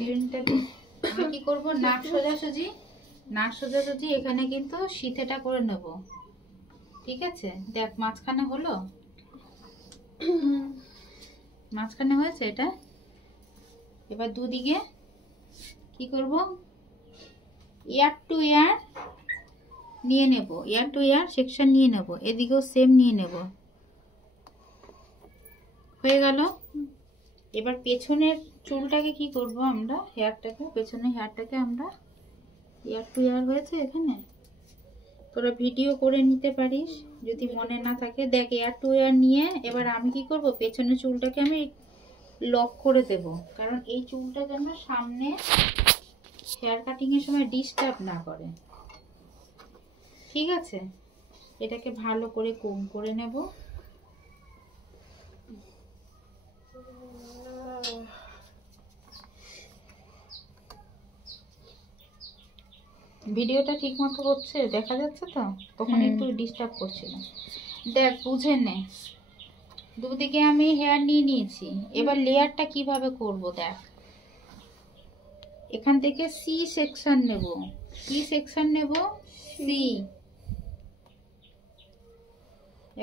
বিনুনিটাকে আমি কি করব, নাক সোজাসুজি এখানে কিন্তু সিথেটা করে নেব। ঠিক আছে, দেখ মাঝখানে হলো, মাঝখানে হয়েছে এটা। এবার দুদিকে কি করব, এয়ার টু এয়ার নিয়ে নেব, এয়ার টু এয়ার সেকশন নিয়ে নেব, এদিকেও সেম নিয়ে নেব। হয়ে গেল। এবার পেছনের চুলটাকে কি করব আমরা, হেয়ারটাকে, পেছনের হেয়ারটাকে আমরা এয়ার টু এয়ার হয়েছে এখানে, তোরা ভিডিও করে নিতে পারিস যদি মনে না থাকে। দেখ এয়ার টু এয়ার নিয়ে এবার আমি কি করব, পেছনের চুলটাকে আমি লক করে দেব, কারণ এই চুলটা যেন সামনে হেয়ার কাটিং এর সময় ডিস্টার্ব না করে। ঠিক আছে, এটাকে ভালো করে কোম করে নেব। ভিডিওটা ঠিক মতো হচ্ছে, দেখা যাচ্ছে তো? তখন একটু ডিস্টার্ব করছিল। দেখ বুঝে নে, দুদিকে আমি হেয়ার নিয়ে নিয়েছি। এবার লেয়ারটা কিভাবে করব দেখ, এখান থেকে সি সেকশন নেব, সি,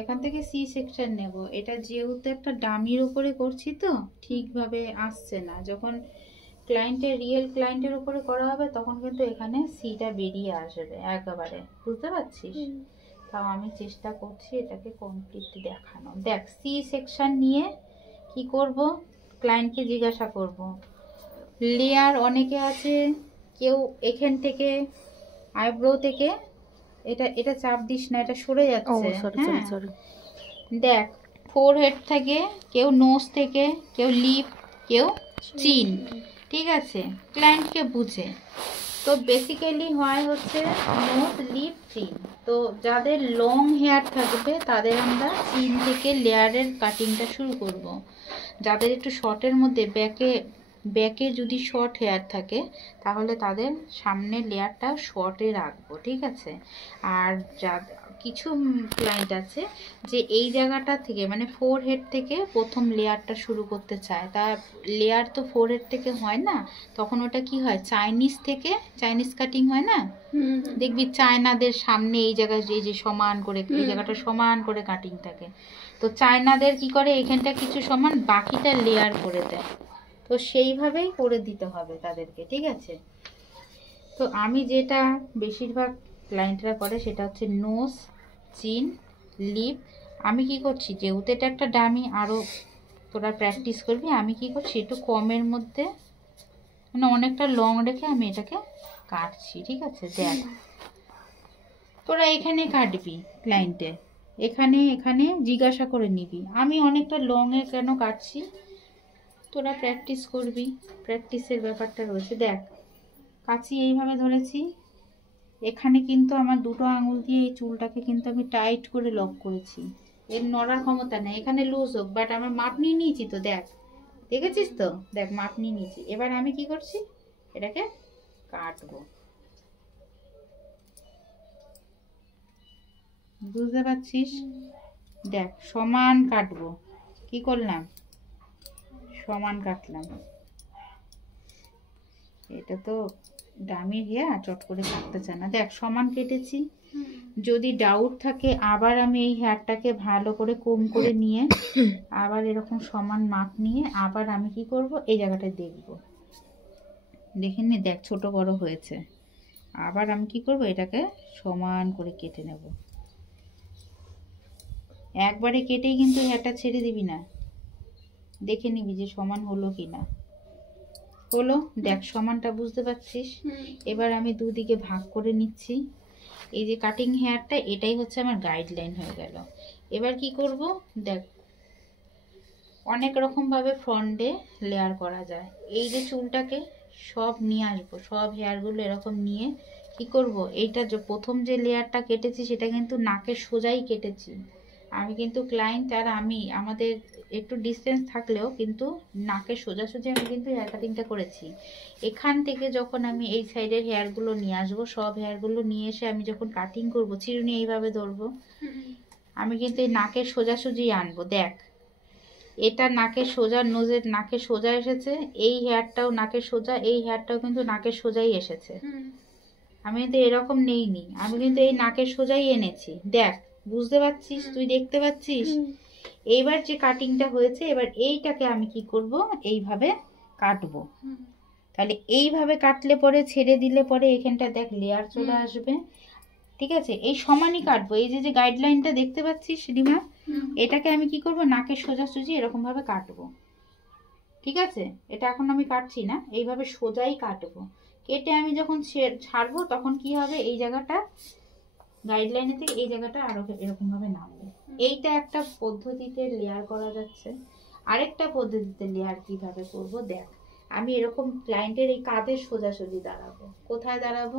এখান থেকে সি সেকশন নেব। এটা যেহেতু একটা ডামির উপরে করছি তো ঠিকভাবে আসছে না, যখন রিয়েল ক্লায়েন্টের উপরে করা হবে তখন কিন্তু এখানে সিটা বেরিয়ে আসবে একেবারে, বুঝতে পারছিস? তাও আমি চেষ্টা করছি এটাকে কমপ্লিট দেখানো। দেখ সি সেকশন নিয়ে কি করব, ক্লায়েন্টকে জিজ্ঞাসা করব লেয়ার অনেকে আছে, কেউ এখান থেকে আইব্রো থেকে, এটা চাপ দিস না, এটা সরে যাচ্ছে। হ্যাঁ দেখ ফোরহেড থেকে, কেউ নোজ থেকে, কেউ লিপ, কেউ চিন। ঠিক আছে, ক্লায়েন্টকে বুঝে। তো বেসিক্যালি হয় হচ্ছে নোজ, লিপ, চিন। তো যাদের লং হেয়ার থাকবে তাদের আমরা চিন থেকে লেয়ারের কাটিংটা শুরু করব। যাদের একটু শর্টের মধ্যে ব্যাকে যদি শর্ট হেয়ার থাকে তাহলে তাদের সামনের লেয়ারটা শর্টে রাখবো। ঠিক আছে, আর কিছু ক্লায়েন্ট আছে যে এই জায়গাটা থেকে মানে ফোর হেড থেকে প্রথম লেয়ারটা শুরু করতে চায়, তা লেয়ার তো ফোর হেড থেকে হয় না, তখন ওটা কি হয় চাইনিজ কাটিং হয় না, দেখবি চায়নাদের সামনে এই জায়গায় যে সমান করে এই জায়গাটা সমান করে কাটিং থাকে, তো চায়নাদের কি করে এখানটা কিছু সমান বাকিটা লেয়ার করে দেয়, তো সেইভাবেই করে দিতে হবে তাদেরকে। ঠিক আছে, তো আমি যেটা বেশিরভাগ ক্লায়েন্টরা করে সেটা হচ্ছে নোজ, চিন, লিপ। আমি কি করছি, যেহেতু এটা একটা ডামি, আরও তোরা প্র্যাকটিস করবি, আমি কি করছি একটু কমের মধ্যে মানে অনেকটা লং রেখে আমি এটাকে কাটছি। ঠিক আছে, দেখ তোরা এখানে কাটবি, ক্লায়েন্টে এখানে জিজ্ঞাসা করে নিবি আমি অনেকটা লংয়ে কেন কাটছি, তোরা প্র্যাকটিস করবি, প্র্যাকটিসের ব্যাপারটা রয়েছে। দেখ কাঁচি এইভাবে ধরেছি, এখানে কিন্তু আমার দুটো আঙুল দিয়ে এই চুলটাকে কিন্তু আমি টাইট করে লক করেছি, এর নড়ার ক্ষমতা নেই, এখানে লুজ হোক, বাট আমার মাপ নিয়ে নিয়েছি তো, দেখেছিস তো, দেখ মাপ নিয়ে নিয়েছি। এবার আমি কি করছি, এটাকে কাটবো, বুঝতে পারছিস? দেখ সমান কাটবো, কি করলাম, সমান কাটলাম। এটা তো ডামির হেয়ার, চট করে কাটতে চায় না। দেখ সমান কেটেছি, যদি ডাউট থাকে আবার আমি এই হেয়ারটাকে ভালো করে কোম করে নিয়ে আবার এরকম সমান মাপ নিয়ে আবার আমি কি করব, এই জায়গাটায় দেখব, দেখে নি, দেখ ছোট বড় হয়েছে, আবার আমি কি করব, এটাকে সমান করে কেটে নেব। একবারে কেটেই কিন্তু হেয়ারটা ছেড়ে দিবি না, দেখে নিবি যে সমান হলো কিনা। হলো, দেখ সমানটা বুঝতে পারছিস? এবার আমি দুদিকে ভাগ করে নিচ্ছি। এই যে কাটিং হেয়ারটা, এটাই হচ্ছে আমার গাইডলাইন হয়ে গেল। এবার কি করব, দেখ অনেক রকম ভাবে ফ্রন্টে লেয়ার করা যায়। এই যে চুলটাকে সব নিয়ে আসবো, সব হেয়ারগুলো এরকম নিয়ে কি করব, এইটা যে প্রথম যে লেয়ারটা কেটেছি সেটা কিন্তু নাকের সোজাই কেটেছি আমি, কিন্তু ক্লায়েন্ট আর আমি আমাদের একটু ডিস্টেন্স থাকলেও কিন্তু নাকের সোজাসুজি আমি কিন্তু হেয়ার কাটিংটা করেছি। এখান থেকে যখন আমি এই সাইডের হেয়ারগুলো নিয়ে আসবো, সব হেয়ারগুলো নিয়ে এসে আমি যখন কাটিং করব, চিরুনি এইভাবে ধরবো, আমি কিন্তু এই নাকের সোজাসুজি আনবো। দেখ এটা নাকের সোজা, নোজের নাকের সোজা এসেছে, এই হেয়ারটাও নাকের সোজা, এই হেয়ারটাও কিন্তু নাকের সোজাই এসেছে। আমি কিন্তু এরকম নেইনি, আমি কিন্তু এই নাকের সোজাই এনেছি। দেখ, বুঝতে পারছিস? তুই দেখতে পাচ্ছিস? এইবার যে কাটিংটা হয়েছে, এবার এইটাকে আমি কি করব, এইভাবে কাটবো। তাহলে এইভাবে কাটলে পরে, ছেড়ে দিলে পরে এখানটা দেখ লেয়ার চলে আসবে। ঠিক আছে, এই সমানই কাটবো। এই যে যে গাইডলাইনটা দেখতে পাচ্ছিস রিমা, এটাকে আমি কি করব, নাকের সোজাসুজি এরকম ভাবে কাটবো। ঠিক আছে, এটা এখন আমি কাটছি না, এইভাবে সোজাই কাটবো। কেটে আমি যখন ছাড়বো তখন কি হবে, এই জায়গাটা গাইডলাইনে থেকে এই জায়গাটা আরো এরকম ভাবে নামবে। এইটা একটা পদ্ধতিতে লেয়ার করা যাচ্ছে। আরেকটা পদ্ধতিতে লেয়ার কিভাবে করব দেখ, আমি এরকম ক্লায়েন্টের এই কাঁধের সোজাসুজি দাঁড়াবো। কোথায় দাঁড়াবো?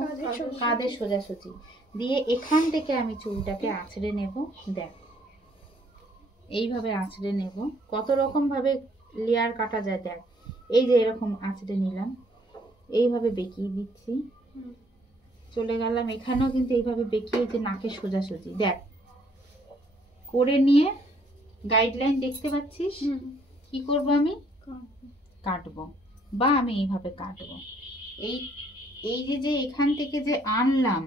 কাঁধের সোজাসুজি দিয়ে এখান থেকে আমি চুলটাকে আঁচড়ে নেব। দেখ, এইভাবে আঁচড়ে নেব। কত রকম ভাবে লেয়ার কাটা যায় দেখ। এই যে এরকম আঁচড়ে নিলাম, এইভাবে বেঁকিয়ে দিচ্ছি, চলে গেলাম এখানেও কিন্তু এইভাবে বেঁকিয়ে, যে নাকের সোজাসুজি দেখ করে নিয়ে গাইডলাইন দেখতে পাচ্ছিস, কি করব আমি কাটবো, বা আমি এইভাবে কাটবো। এই এই যে যে এখান থেকে যে আনলাম,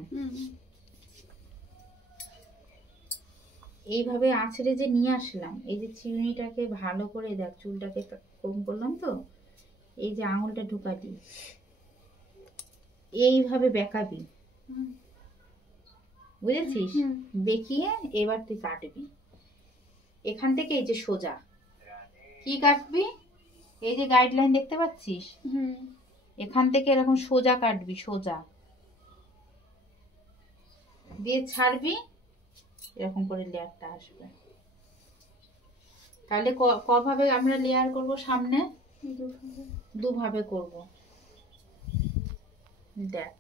এইভাবে আঁচড়ে যে নিয়ে আসলাম, এই যে চিরুনিটাকে ভালো করে দেখ, চুলটাকে কম করলাম তো, এই যে আঙুলটা ঢুকালি, এইভাবে বেঁকাবি, বুঝেছিস? বেঁকিয়ে এবার তুই কাটবি এখান থেকে। এই যে সোজা কি কাটবি, এই যে গাইডলাইন দেখতে পাচ্ছিস, এখান থেকে এরকম সোজা কাটবি, সোজা দিয়ে ছাড়বি, এরকম করে লেয়ারটা আসবে। তাহলে কভাবে আমরা লেয়ার করব, সামনে দুভাবে করব। দেখ,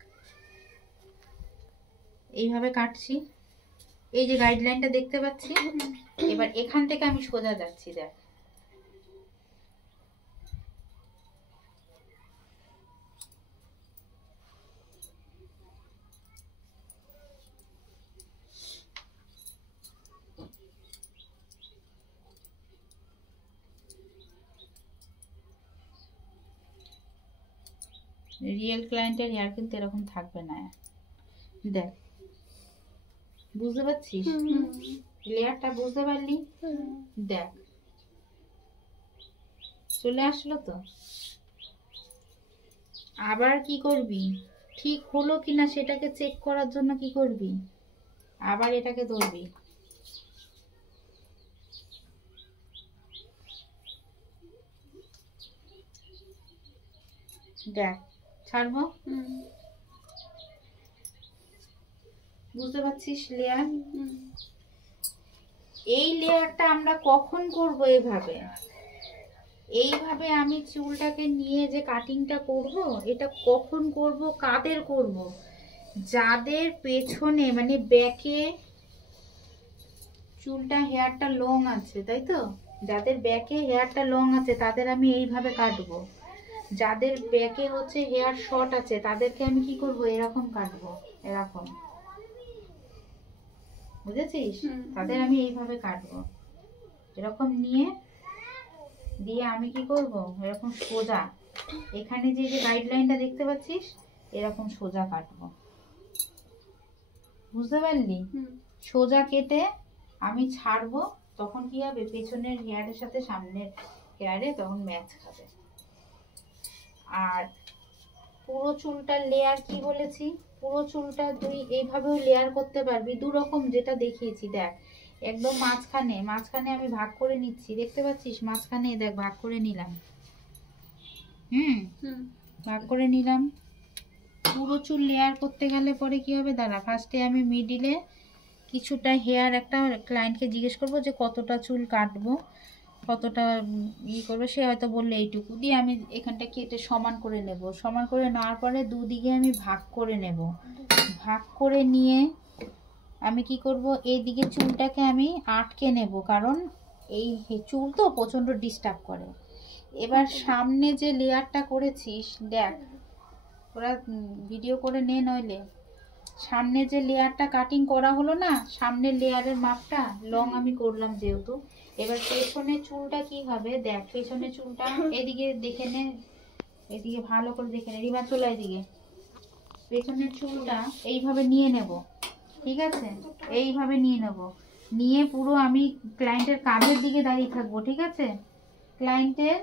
এইভাবে কাটছি, এই যে গাইডলাইনটা দেখতে পাচ্ছি, এবার এখান থেকে আমি সোজা যাচ্ছি। দেখ, রিয়েল ক্লায়েন্টের হেয়ার কিন্তু এরকম থাকবে না। দেখ, বুঝতে পারছিস? লেয়ারটা বুঝতে পারলি? দেখ, চলে আসলো তো। আবার কি করবি, ঠিক হলো কিনা সেটাকে চেক করার জন্য কি করবি, আবার এটাকে ধরবি, দেখ ছাড়বো। বুঝতে পারছিস লেয়ার? এই লেয়ারটা আমরা কখন করব, এইভাবে এইভাবে আমি চুলটাকে নিয়ে যে কাটিংটা করব, এটা কখন করব, কাদের করব, যাদের পেছনে মানে ব্যাকে চুলটা হেয়ারটা লং আছে, তাই তো? যাদের ব্যাকে হেয়ারটা লং আছে তাদের আমি এইভাবে কাটবো। যাদের ব্যাকে হচ্ছে হেয়ার শর্ট আছে তাদেরকে আমি কি করব, এরকম কাটবো, এরকম, বুঝেছিস? তাদের আমি এইভাবে কাটবো, এরকম নিয়ে দিয়ে আমি কি করব, এরকম সোজা, এখানে যে যে গাইডলাইনটা দেখতে পাচ্ছিস, এরকম সোজা কাটবো। বুঝতে পারলি? সোজা কেটে আমি ছাড়বো, তখন কি হবে, পেছনের হেয়ারের সাথে সামনের হেয়ারে তখন ম্যাচ খাবে। আর পুরো চুলটার লেয়ার কি বলেছি, পুরো চুলটা তুই এইভাবেও লেয়ার করতে পারবি, দু রকম যেটা দেখিয়েছি। দেখ, একদম মাঝখানে মাঝখানে আমি ভাগ করে নিচ্ছি, দেখতে পাচ্ছিস? মাঝখানে দেখ ভাগ করে নিলাম, ভাগ করে নিলাম। পুরো চুল লেয়ার করতে গেলে পরে কি হবে, দাঁড়া, ফার্স্টে আমি মিডিলে কিছুটা হেয়ার, একটা ক্লায়েন্টকে জিজ্ঞেস করবো যে কতটা চুল কাটবো, কতটা করবে, সে হয়তো বললে এইটুকু দিয়ে আমি এখানটা কেটে সমান করে নেব। সমান করে নেওয়ার পরে দুদিকে আমি ভাগ করে নেব। ভাগ করে নিয়ে আমি কি করব, এইদিকে চুলটাকে আমি আটকে নেব, কারণ এই চুল তো প্রচণ্ড ডিস্টার্ব করে। এবার সামনে যে লেয়ারটা করেছিস, দেখ, ওরা ভিডিও করে নে, নইলে সামনে যে লেয়ারটা কাটিং করা হলো না, সামনের লেয়ারের মাপটা লং আমি করলাম যেহেতু, এবার পেছনের চুলটা কি হবে দেখ। পেছনের চুলটা এদিকে দেখে নে, এদিকে ভালো করে দেখে নে, রিবা চলে এদিকে। পেছনের চুলটা এইভাবে নিয়ে নেব, ঠিক আছে? এইভাবে নিয়ে নেব, নিয়ে পুরো আমি ক্লায়েন্টের কাঁধের দিকে দাঁড়িয়ে থাকবো, ঠিক আছে? ক্লায়েন্টের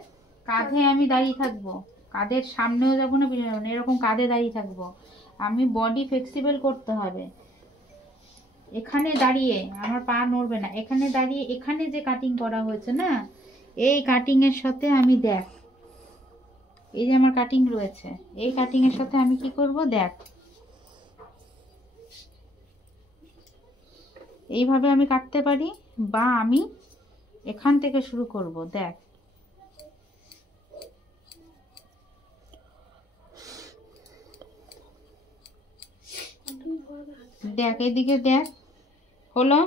কাঁধে আমি দাঁড়িয়ে থাকবো, কাঁধের সামনেও যাবো না পিছনে যাবো না, এরকম কাঁধে দাঁড়িয়ে থাকবো। আমি বডি ফ্লেক্সিবল করতে হবে। এখানে দাঁড়িয়ে আমার পা নড়বে না, এখানে দাঁড়িয়ে এখানে যে কাটিং করা হয়েছে না, এই কাটিং এর সাথে আমি দেখ, এই যে আমার কাটিং রয়েছে, এই কাটিং এর সাথে আমি কি করব দেখ, এইভাবে আমি কাটতে পারি, বা আমি এখান থেকে শুরু করব দেখ। দেখ এদিকে দেখ, হলো?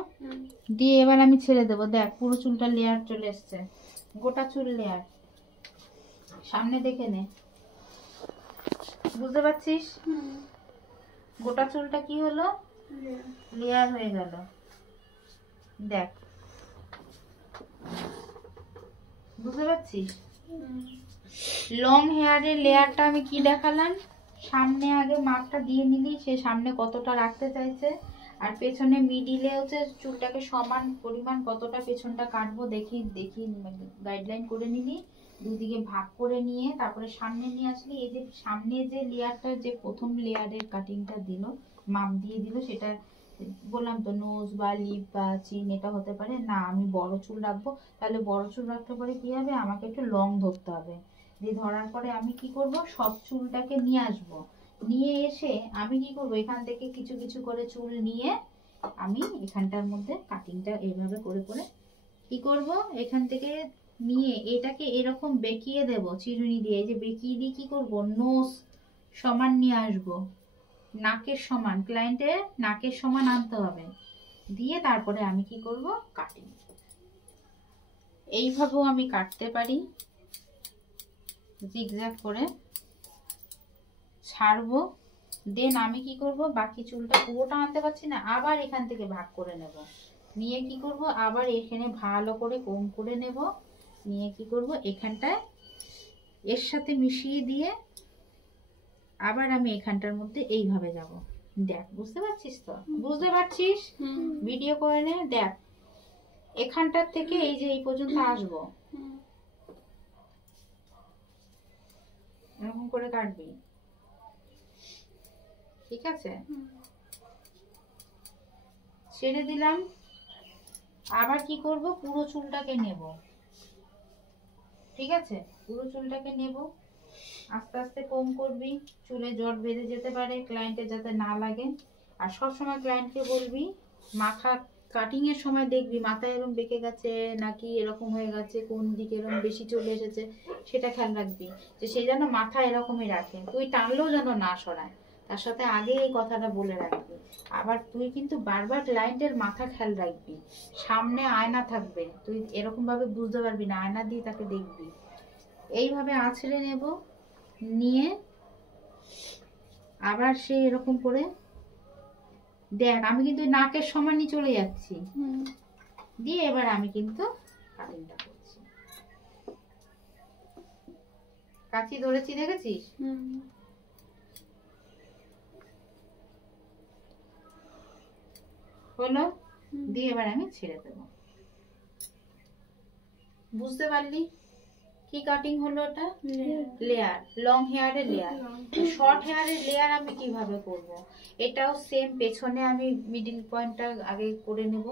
দিয়ে এবার আমি ছেড়ে দেবো, দেখ পুরো চুলটা লেয়ার চলে এসছে, গোটা চুল লেয়ার। সামনে দেখে নে, বুঝতে পারছিস? গোটা চুলটা কি হলো, লেয়ার হয়ে গেল। দেখ, বুঝতে পারছিস? লং হেয়ারের লেয়ারটা আমি কি দেখালাম, সামনে আগে মাপটা দিয়ে নিলি, সে সামনে কতটা রাখতে চাইছে, আর পেছনে মিডিলে হচ্ছে চুলটাকে সমান পরিমাণ কতটা পেছনটা কাটবো দেখি গাইডলাইন করে নিলি, দুদিকে ভাগ করে নিয়ে তারপরে সামনে নিয়ে আসলি। এই যে সামনে যে লেয়ারটা, যে প্রথম লেয়ারের কাটিংটা দিল, মাপ দিয়ে দিল, সেটা বললাম তো নোজ বা লিপ বা চিন এটা হতে পারে না। আমি বড় চুল রাখবো, তাহলে বড় চুল রাখতে পারে কি হবে, আমাকে একটু লং ধরতে হবে। দিয়ে ধরার পরে আমি কি করব, সব চুলটাকে নিয়ে আসব, নিয়ে এসে আমি কি করব, এখান থেকে কিছু কিছু করে চুল নিয়ে আমি এখানটার মধ্যে কাটিংটা এইভাবে করে করে কি করব, এখান থেকে নিয়ে এটাকে এরকম বেঁকিয়ে দেব চিরুনি দিয়ে। এই যে বেঁকিয়ে দিয়ে কি করব, নোজ সমান নিয়ে আসব, নাকের সমান, ক্লায়েন্টের নাকের সমান আনতে হবে। দিয়ে তারপরে আমি কি করব, কাটিং। এইভাবেও আমি কাটতে পারি, জিগজ্যাগ করে ছাড়বো। দেন আমি কি করব, বাকি চুলটা পুরোটা আনতে পারছি না, আবার এখান থেকে ভাগ করে নেব, নিয়ে কি করব, আবার এখানে ভালো করে কোম করে নেব, নিয়ে কি করব, এখানটায় এর সাথে মিশিয়ে দিয়ে আবার আমি এখানটার মধ্যে এইভাবে যাব। দেখ, বুঝতে পারছিস তো? বুঝতে পারছিস? ভিডিও করে নে, দেখ এখানটার থেকে এই যে এই পর্যন্ত আসবো, এরকম করে কাটবি, ঠিক আছে? ছেড়ে দিলাম, আবার কি করব, পুরো চুলটাকে নেব, ঠিক আছে? পুরো চুলটাকে নেব, আস্তে আস্তে কম করবি, চুলে জট বেঁধে যেতে পারে, ক্লায়েন্টের যাতে না লাগে। আর সব সময় ক্লায়েন্টকে বলবি, মাথা কাটিং এর সময় দেখবি মাথায় এরকম বেঁকে গেছে নাকি এরকম হয়ে গেছে, কোন দিকে এরকম বেশি চলে এসেছে, সেটা খেয়াল রাখবি, যে সে যেন মাথা এরকমই রাখে, তুই টানলেও যেন না সরায়, তার সাথে আগে এই কথাটা বলে রাখবি। আবার তুই কিন্তু বারবার ক্লায়েন্টের মাথা খেয়াল রাখবি, সামনে আয়না থাকবে, তুই এরকম ভাবে বুঝতে পারবি না, আয়না দিয়ে তাকে দেখবি। এইভাবে আঁচড়ে নেব, নিয়ে আবার সে এরকম করে দেখ, আমি কিন্তু নাকের সমানই চলে যাচ্ছি, দিয়ে এবার আমি কিন্তু কাটিংটা করছি। কাঁচি ধরেছি, দেখেছিস? হলো? দিয়ে এবার আমি ছেড়ে দেবো। বুঝতে পারলি কি কাটিং হলো? ওটা লেয়ার, লং হেয়ারের লেয়ার। শর্ট হেয়ারের লেয়ার আমি কিভাবে করব, এটাও সেম, পেছনে আমি মিডিল পয়েন্টটা আগে করে নেব,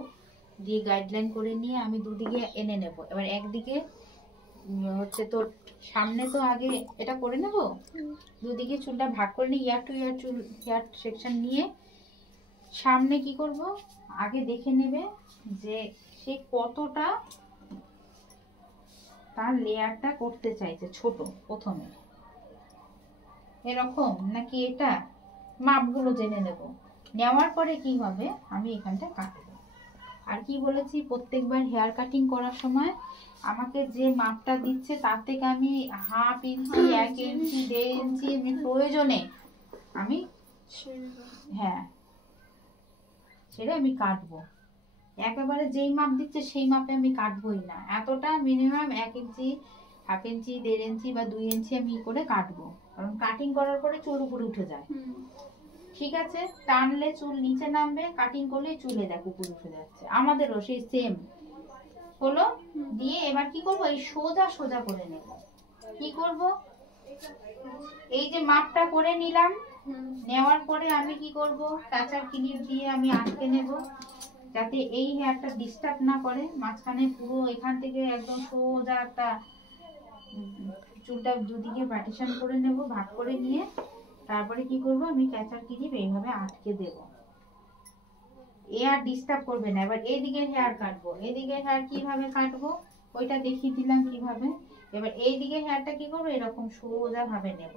দিয়ে গাইডলাইন করে নিয়ে আমি দুদিকে এনে নেব। এবার একদিকে হচ্ছে তোর সামনে তো আগে এটা করে নেব, দুদিকে চুলটা ভাগ করে নিয়ে ইয়ার টু ইয়ার চুল, হেয়ার সেকশন নিয়ে সামনে কি করব, আগে দেখে নেবে যে সে কতটা তার লেয়ারটা করতে চাইছে, ছোট প্রথমে এরকম নাকি এটা, মাপগুলো জেনে নেব। নেওয়ার পরে কি হবে, আমি এখানটা কাটবো। আর কি বলেছি, প্রত্যেকবার হেয়ার কাটিং করার সময় আমাকে যে মাপটা দিচ্ছে তার থেকে আমি হাফ ইঞ্চি, 1 ইঞ্চি, 1.5 ইঞ্চি প্রয়োজনে আমি, হ্যাঁ ছেড়ে আমি কাটবো। একেবারে যেই মাপ দিচ্ছে সেই মাপে আমি কাটবোই না, এতটা মিনিমাম 1 ইঞ্চি, 1/2 ইঞ্চি, 1.5 ইঞ্চি বা 2 ইঞ্চি আমি করে কাটবো, কারণ কাটিং করার পরে চুল উপরে উঠে যায়। ঠিক আছে, টানলে চুল নিচে নামবে, কাটিং করলে চুলে দেখ উপরে উঠে যাচ্ছে। আমাদেরও সেই সেম হলো। দিয়ে এবার কি করব, এই সোজা সোজা করে নেব। কি করব, এই যে মাপটা করে নিলাম, নেওয়ার পরে আমি কি করব, কাঁচার ক্লিপ দিয়ে আমি আটকে নেব, যাতে এই হেয়ারটা ডিস্টার্ব না করে। মাঝখানে পুরো এখান থেকে একদম সোজা একটা চুলটা দুদিকে পার্টিশন করে নেব, ভাগ করে নিয়ে তারপরে কি করব, আমি কাঁচার ক্লিপ এইভাবে আটকে দেব। এ আর ডিস্টার্ব করবে না। এবার এইদিকে হেয়ার কাটবো, এইদিকে হেয়ার কিভাবে কাটবো ওইটা দেখিয়ে দিলাম কিভাবে। এবার এইদিকে হেয়ারটা কি করবো, এরকম সোজা ভাবে নেব,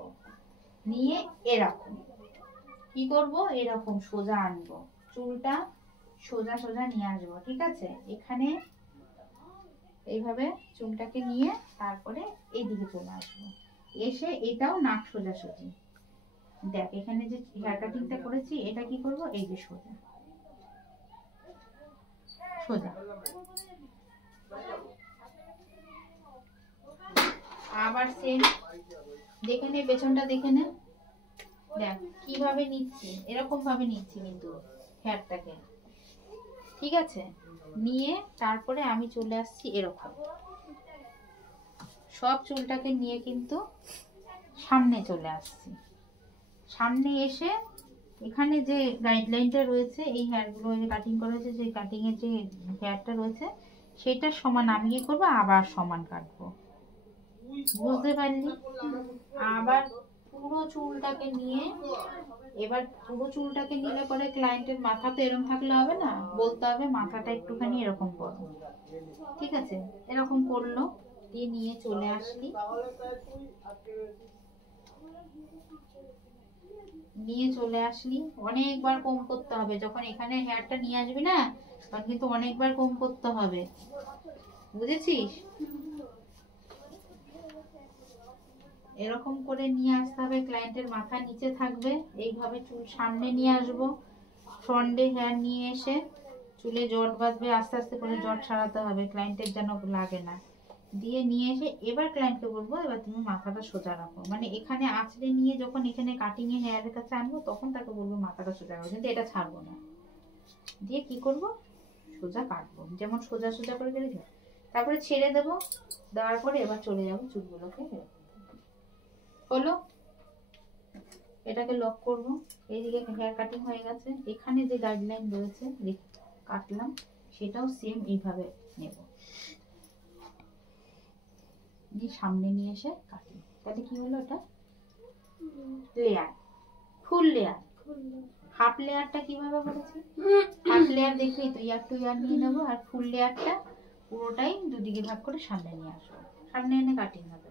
নিয়ে এরকম কি করব, এরকম সোজা আনবো, চুলটা সোজা সোজা নিয়ে আসবো। ঠিক আছে, এখানে এইভাবে চুলটাকে নিয়ে তারপরে এইদিকে চলে আসবো, এসে এটাও নাক সোজাসুজি। দেখ এখানে যে হেয়ার কাটিংটা করেছি এটা কি করব, এই যে সোজা সোজা। আবার সেম দেখে নে, পেছনটা দেখে নে, দেখ কিভাবে নিচ্ছি, এরকম ভাবে নিচ্ছি কিন্তু হেয়ারটাকে। ঠিক আছে, নিয়ে তারপরে আমি চলে আসছি এরকম, সব চুলটাকে নিয়ে কিন্তু সামনে চলে আসছি। সামনে এসে এখানে যে গাইডলাইনটা রয়েছে, এই হেয়ারগুলো যে কাটিং করা হয়েছে, যে কাটিং এর যে হেয়ারটা রয়েছে সেটা সমান আমি কি করবো, আবার সমান কাটবো। বুঝতে পারলি? আবার পুরো চুলটাকে নিয়ে, এবার পুরো চুলটাকে নিলে পরে ক্লায়েন্টের মাথা তো এরকম থাকলে হবে না, বলতে হবে মাথাটা একটুখানি এরকম করো। ঠিক আছে, এরকম করলো, দিয়ে নিয়ে চলে আসলি, নিয়ে চলে আসলি। অনেকবার কম করতে হবে, যখন এখানে হেয়ারটা নিয়ে আসবি না তখন কিন্তু অনেকবার কম করতে হবে, বুঝেছিস? এরকম করে নিয়ে আসতে হবে, ক্লায়েন্টের মাথা নিচে থাকবে, এইভাবে চুল সামনে নিয়ে আসবো, ফ্রন্টে হেয়ার নিয়ে এসে চুলে জট বাঁধবে, আস্তে আস্তে করে জট সারাতে হবে, ক্লায়েন্টের যেন লাগে না। দিয়ে নিয়ে এসে এবার ক্লায়েন্টকে বলবো, এবার তুমি মাথাটা সোজা রাখো, মানে এখানে আঁচড়ে নিয়ে যখন এখানে কাটিং এ হেয়ারের কাছে আনবো তখন তাকে বলবো মাথাটা সোজা রাখো, কিন্তু এটা ছাড়বো না। দিয়ে কি করব, সোজা কাটবো, যেমন সোজা সোজা করে কেটে, তারপরে ছেড়ে দেবো, দেওয়ার পরে এবার চলে যাবো চুলগুলোকে। হলো, এটাকে লক করব। এইদিকে হেয়ার কাটিং হয়ে গেছে, এখানে যে গাইডলাইন রয়েছে কাটলাম সেটাও সেম এইভাবে নেব, দিয়ে সামনে নিয়ে এসে কাটি। তাহলে কি হলো, এটা লেয়ার, ফুল লেয়ার। হাফ লেয়ারটা কিভাবে করেছি, হাফ লেয়ার দেখলেই তো, ইয়ার টু ইয়ার নিয়ে নেবো, আর ফুল লেয়ারটা পুরোটাই দুদিকে ভাগ করে সামনে নিয়ে আসবো, সামনে এনে কাটিং হবে।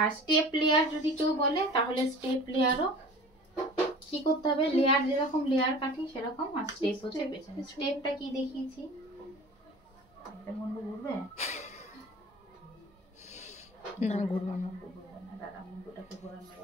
আর স্টেপ লেয়ার যদি কেউ বলে, তাহলে স্টেপ লেয়ারও কি করতে হবে, লেয়ার যেরকম লেয়ার কাটি সেরকম, আর স্টেপ হচ্ছে পেছনে। স্টেপটা কি দেখিয়েছি, এটা মুন্ডু ঘুরবে না, ঘুরবে না, দাদা মুন্ডুটাকে ঘোরানোর